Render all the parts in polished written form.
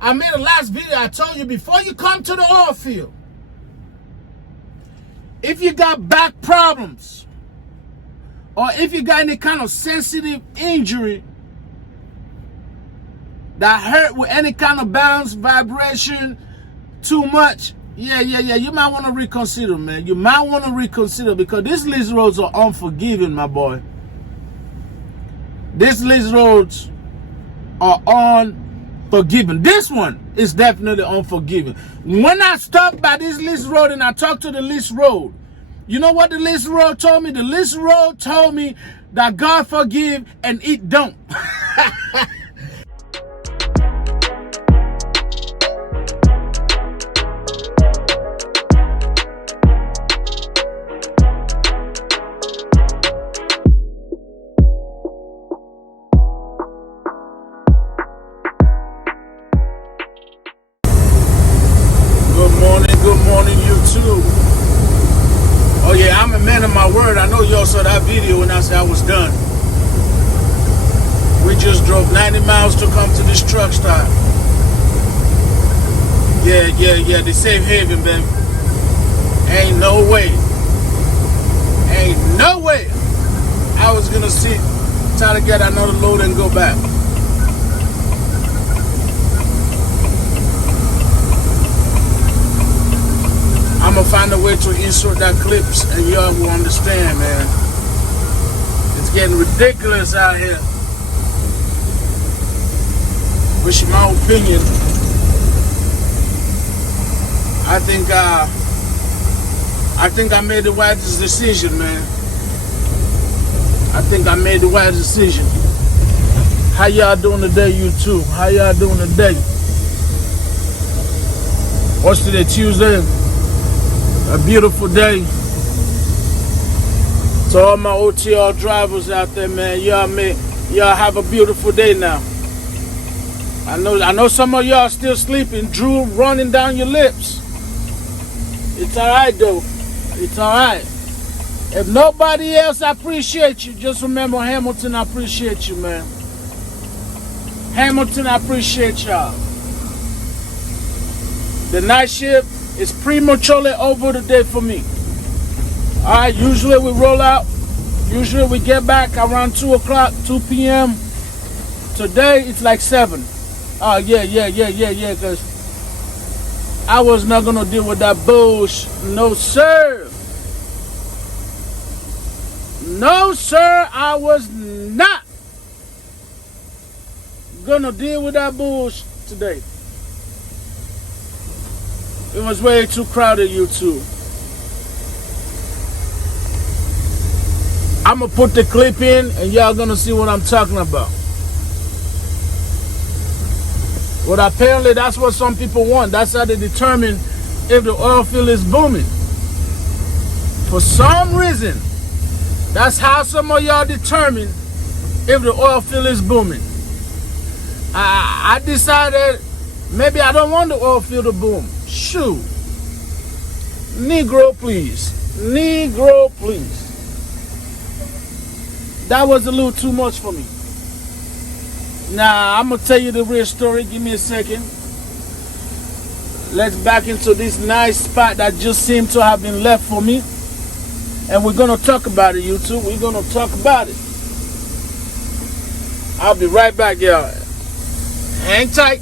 I made a last video. I told you before you come to the oil field, if you got back problems or if you got any kind of sensitive injury that hurt with any kind of bounce, vibration, too much, yeah, you might want to reconsider, man. You might want to reconsider because these lease roads are unforgiving, my boy. These lease roads are unforgiving. This one is definitely unforgiving. When I stopped by this lease road and I talked to the lease road, you know what the lease road told me? The lease road told me that God forgive and it don't. Good morning, YouTube. Oh yeah, I'm a man of my word. I know y'all saw that video when I said I was done. We just drove 90 miles to come to this truck stop. Yeah, the safe haven, baby. Ain't no way I was gonna sit, try to get another load and go back. I'm gonna find a way to insert that clips and y'all will understand, man. It's getting ridiculous out here. Which in my opinion, I think I made the wisest decision, man. I think I made the wisest decision. How y'all doing today, YouTube? How y'all doing today? What's today, Tuesday? A beautiful day. To all my OTR drivers out there, man, y'all have a beautiful day now. I know some of y'all still sleeping, drool running down your lips. It's alright though. It's alright. If nobody else appreciates you, just remember Hamilton appreciates you, man. Hamilton appreciate y'all. The night shift is prematurely over today for me. Alright, usually we roll out. Usually we get back around 2 o'clock, 2 p.m. Today it's like 7. Oh, yeah, because I was not going to deal with that bullshit. No, sir. No, sir, I was not going to deal with that bullshit today. It was way too crowded, YouTube. I'm going to put the clip in and y'all going to see what I'm talking about. Well, apparently that's what some people want. That's how they determine if the oil field is booming. For some reason, that's how some of y'all determine if the oil field is booming. I decided maybe I don't want the oil field to boom. Shoot. Negro, please. Negro, please. That was a little too much for me. Now, I'm going to tell you the real story. Give me a second. Let's back into this nice spot that just seemed to have been left for me. And we're going to talk about it, YouTube. We're going to talk about it. I'll be right back, y'all. Hang tight.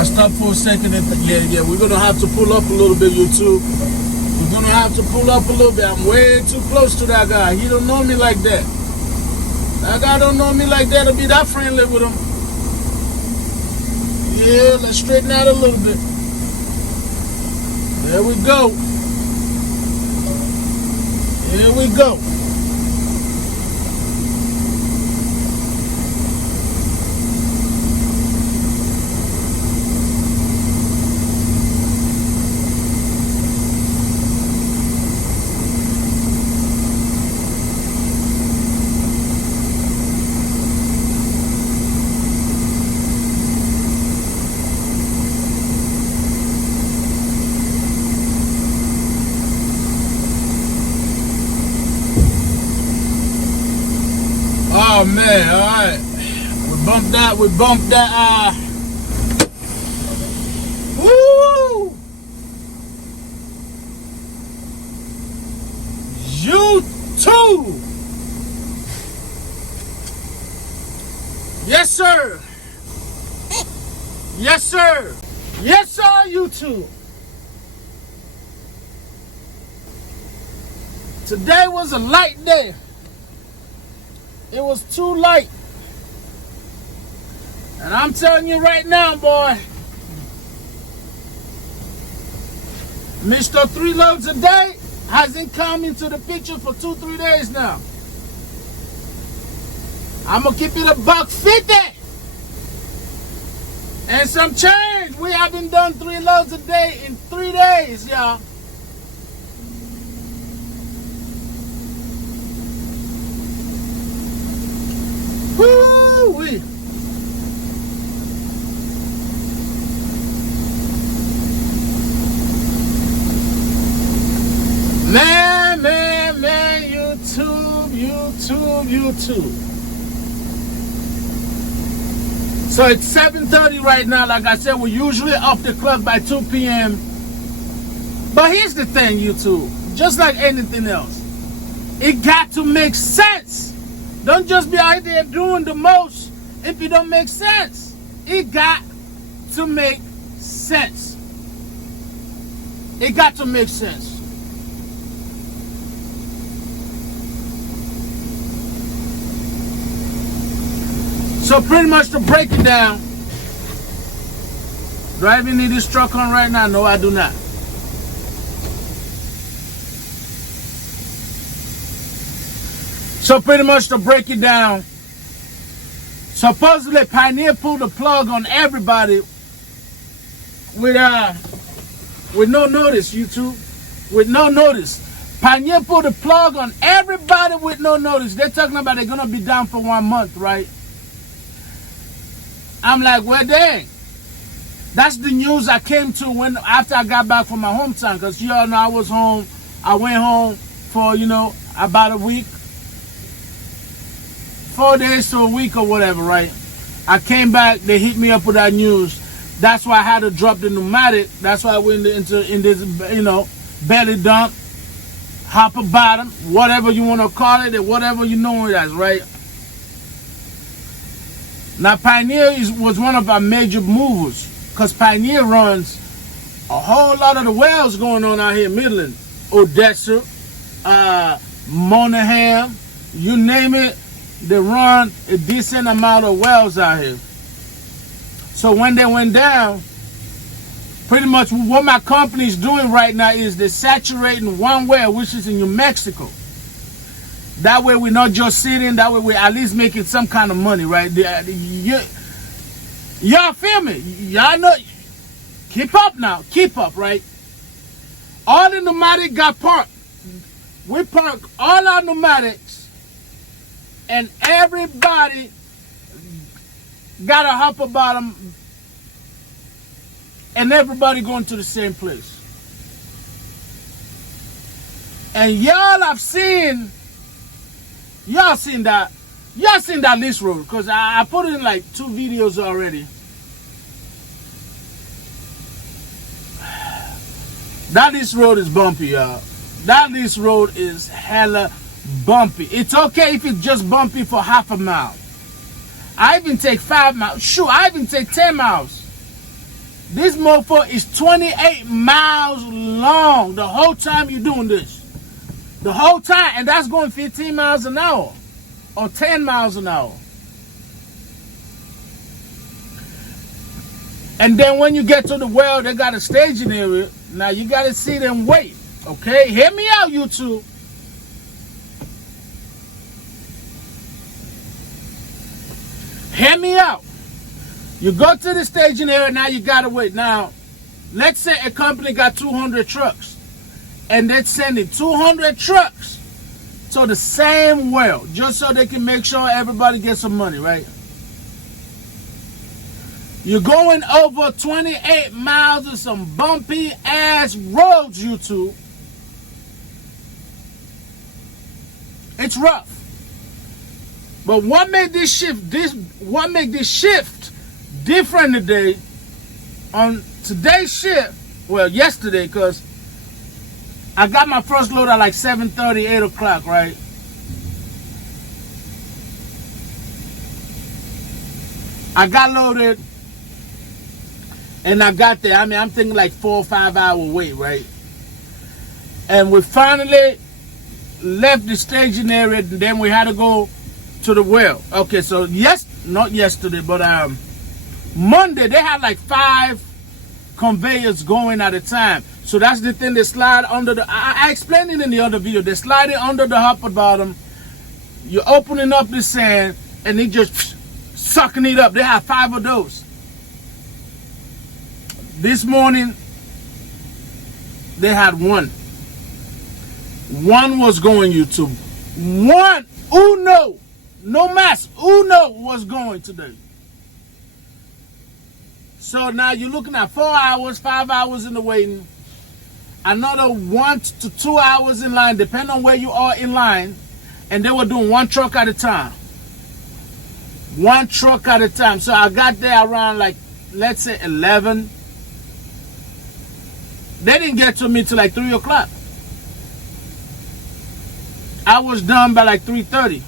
I stopped for a second and yeah, we're gonna have to pull up a little bit, YouTube. We're gonna have to pull up a little bit. I'm way too close to that guy. He don't know me like that. That guy don't know me like that to be that friendly with him. Yeah, let's straighten out a little bit. There we go. Here we go. Oh man, all right. We bumped that, woo! YouTube! Yes, sir! Yes, sir! Yes, sir, YouTube! Today was a light day. It was too light. And I'm telling you right now, boy, Mr. 3 loads a day hasn't come into the picture for 2-3 days now. I'm gonna keep it $1.50 and some change. We haven't done 3 loads a day in 3 days, y'all. Woo-wee. Man, YouTube. So it's 7:30 right now. Like I said, we're usually off the clock by 2 p.m. But here's the thing, YouTube. Just like anything else, it got to make sense. Don't just be out there doing the most if it don't make sense. It got to make sense. It got to make sense. So pretty much to break it down, do I even need this truck on right now? No, I do not. So pretty much to break it down, supposedly Pioneer pulled the plug on everybody with no notice, YouTube. With no notice. Pioneer pulled the plug on everybody with no notice. They're talking about they're gonna be down for 1 month, right? I'm like, well, dang. That's the news I came to after I got back from my hometown, because you all know I was home. I went home for, about a week. 4 days to a week or whatever, right? I came back, they hit me up with that news. That's why I had to drop the pneumatic. That's why I went into this, belly dump, hopper bottom, whatever you want to call it, or whatever you know it as, right? Now, Pioneer was one of our major movers, because Pioneer runs a whole lot of the wells going on out here in Midland. Odessa, Monaghan, you name it, they run a decent amount of wells out here. So when they went down, pretty much what my company is doing right now is they're saturating one well, which is in New Mexico. That way we're not just sitting, that way we're at least making some kind of money, right? Y'all feel me? Y'all know, keep up now, keep up, right? All the pneumatic got parked. We parked all our pneumatics and everybody got a hopper bottom and everybody going to the same place. And y'all have seen, y'all seen that lease road, because I put in like 2 videos already. That lease road is bumpy, y'all. That lease road is hella bumpy. It's okay if it's just bumpy for half a mile. I even take 5 miles. Shoot, I even take 10 miles. This mofo is 28 miles long the whole time you're doing this. The whole time, and that's going 15 miles an hour or 10 miles an hour. And then when you get to the well, they got a staging area. Now you got to sit and wait. Okay? Hear me out, YouTube. Hear me out. You go to the staging area, now you got to wait. Now, let's say a company got 200 trucks. And they're sending 200 trucks to the same well, just so they can make sure everybody gets some money, right? You're going over 28 miles of some bumpy ass roads, YouTube. It's rough. But what made this shift different today? On today's shift, well, yesterday, because I got my first load at like 7:30, 8 o'clock, right? I got loaded and I got there. I mean, I'm thinking like 4 or 5 hour wait, right? And we finally left the staging area, and then we had to go to the well. Okay, so not yesterday, but Monday they had like 5 conveyors going at a time. So that's the thing, they slide under the, I explained it in the other video, they slide it under the hopper bottom, you're opening up the sand, and they just sucking it up. They have 5 of those. This morning, they had 1. 1 was going, YouTube. 1, uno, no mas, uno was going today. So now you're looking at 4 hours, 5 hours in the waiting, another 1 to 2 hours in line, depending on where you are in line, and they were doing 1 truck at a time. 1 truck at a time. So I got there around like, let's say 11. They didn't get to me till like 3 o'clock. I was done by like 3:30.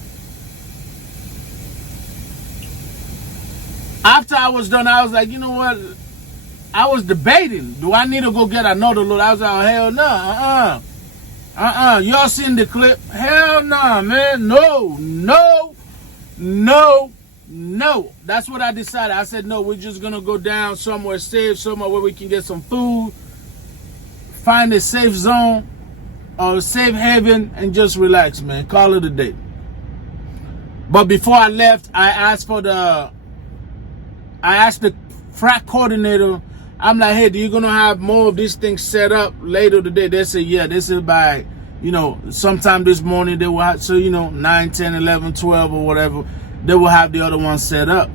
After I was done, I was like, you know what? I was debating. Do I need to go get another load? I was like, oh, hell no. Y'all seen the clip? Hell no, man. No. That's what I decided. I said, no, we're just going to go down somewhere safe, somewhere where we can get some food, find a safe zone or a safe haven, and just relax, man. Call it a day. But before I left, I asked the frac coordinator, I'm like, hey, do you going to have more of these things set up later today? They said, yeah, this is by, sometime this morning they will have, so, 9, 10, 11, 12 or whatever, they will have the other ones set up.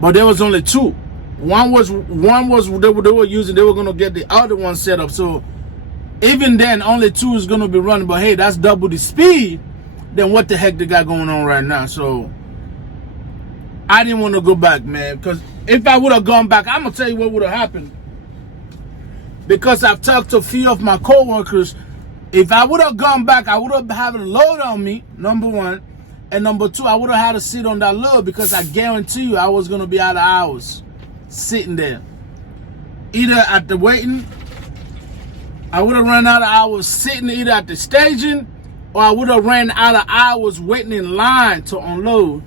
But there was only 2. One was they were using, they were going to get the other one set up. So even then, only 2 is going to be running. But hey, that's double the speed than what the heck they got going on right now. So I didn't want to go back, man, because if I would have gone back, I'm going to tell you what would have happened. Because I've talked to a few of my co-workers, if I would have gone back, I would have had a load on me, number 1. And number 2, I would have had to sit on that load, because I guarantee you I was going to be out of hours sitting there. Either at the waiting, I would have run out of hours sitting either at the staging, or I would have ran out of hours waiting in line to unload.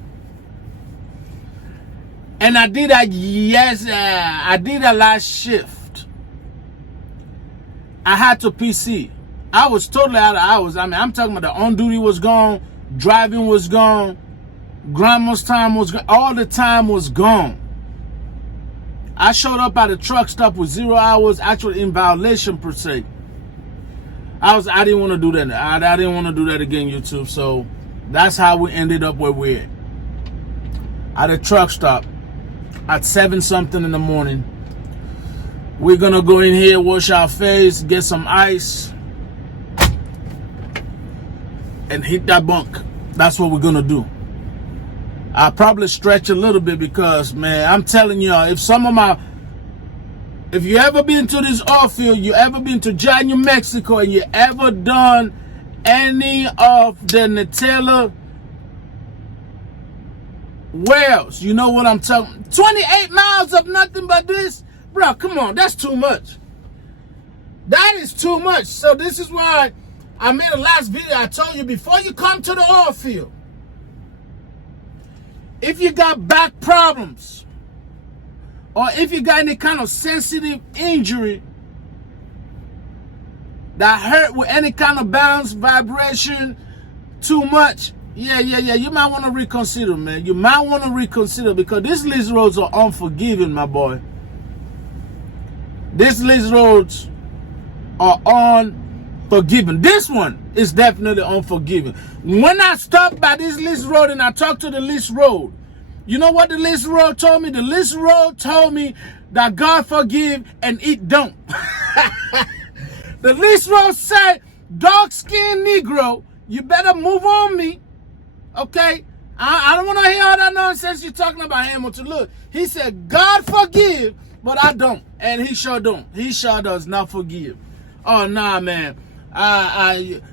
And I did that, I did that last shift. I had to PC. I was totally out of hours. I mean, I'm talking about the on duty was gone, driving was gone, grandma's time was gone, all the time was gone. I showed up at a truck stop with 0 hours, actually in violation per se. I didn't want to do that. I didn't want to do that again, YouTube. So that's how we ended up where we're at a truck stop at 7-something in the morning. We're gonna go in here, wash our face, get some ice, and hit that bunk. That's what we're gonna do. I'll probably stretch a little bit because, man, I'm telling y'all, if you ever been to this oil field, you ever been to Jack, New Mexico, and you ever done any of the Nutella Where else? You know what I'm talking? 28 miles of nothing but this? Bro, come on. That's too much. That is too much. So this is why I made a last video. I told you before you come to the oil field, if you got back problems or if you got any kind of sensitive injury that hurt with any kind of bounce, vibration, too much, yeah, you might want to reconsider, man. You might want to reconsider because these lease roads are unforgiving, my boy. These lease roads are unforgiving. This one is definitely unforgiving. When I stopped by this lease road and I talked to the lease road, you know what the lease road told me? The lease road told me that God forgive and it don't. The lease road said, dark-skinned Negro, you better move on me. Okay? I don't want to hear all that nonsense you're talking about, Hamilton. Look, he said, God forgive, but I don't. And he sure don't. He sure does not forgive. Oh, nah, man.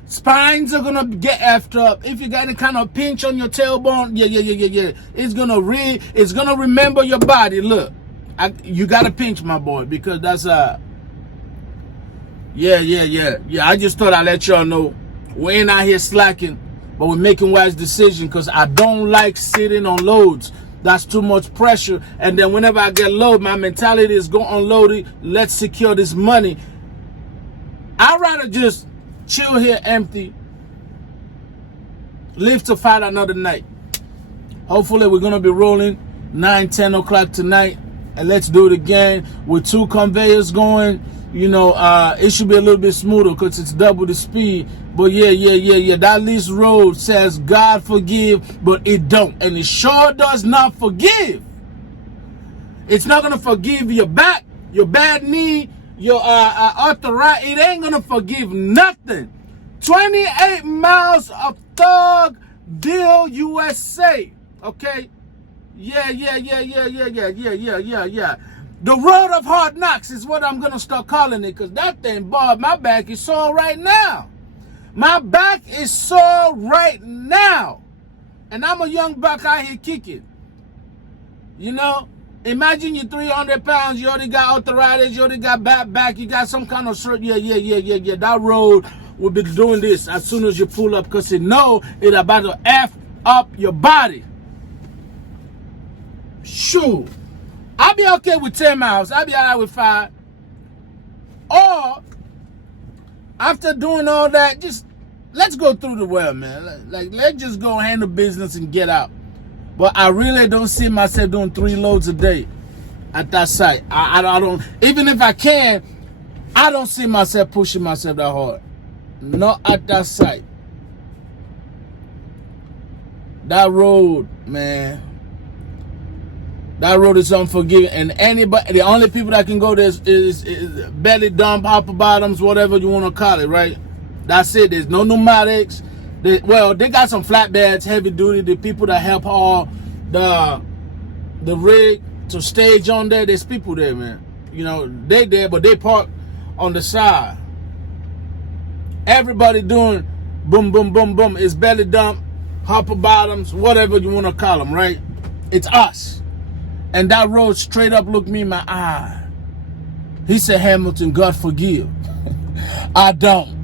Spines are gonna get effed up. If you got any kind of pinch on your tailbone, yeah. It's gonna remember your body. Look, you got to pinch, my boy, because that's yeah. I just thought I'd let y'all know we ain't out here slacking, but we're making wise decisions because I don't like sitting on loads. That's too much pressure. And then whenever I get load, my mentality is go unload it. Let's secure this money. I'd rather just chill here empty, live to fight another night. Hopefully we're going to be rolling 9-10 o'clock tonight, and let's do it again with 2 conveyors going. You know, it should be a little bit smoother because it's double the speed. But yeah. That lease road says God forgive, but it don't. And it sure does not forgive. It's not going to forgive your back, your bad knee, your arthritis. It ain't going to forgive nothing. 28 miles of Thugville, USA. Okay? Yeah. The road of hard knocks is what I'm going to start calling it, because that thing, Bob, my back is sore right now. My back is sore right now. And I'm a young buck out here kicking. You know? Imagine you're 300 pounds, you already got arthritis, you already got bad back, you got some kind of shirt. Yeah. That road will be doing this as soon as you pull up, because it know it's about to F up your body. Shoot. I'll be okay with 10 miles. I'll be all right with 5. Or, after doing all that, just let's go through the well, man. Let's just go handle business and get out. But I really don't see myself doing 3 loads a day at that site. I don't, even if I can, I don't see myself pushing myself that hard. Not at that site. That road, man. That road is unforgiving. And anybody, the only people that can go there is belly dump, hopper bottoms, whatever you want to call it, right? That's it. There's no pneumatics. They got some flatbeds, heavy duty. The people that help haul the rig to stage on there, there's people there, man. You know, they there, but they park on the side. Everybody doing boom, boom, boom, boom. It's belly dump, hopper bottoms, whatever you want to call them, right? It's us. And that road straight up looked me in my eye. He said, Hamilton, God forgive. I don't.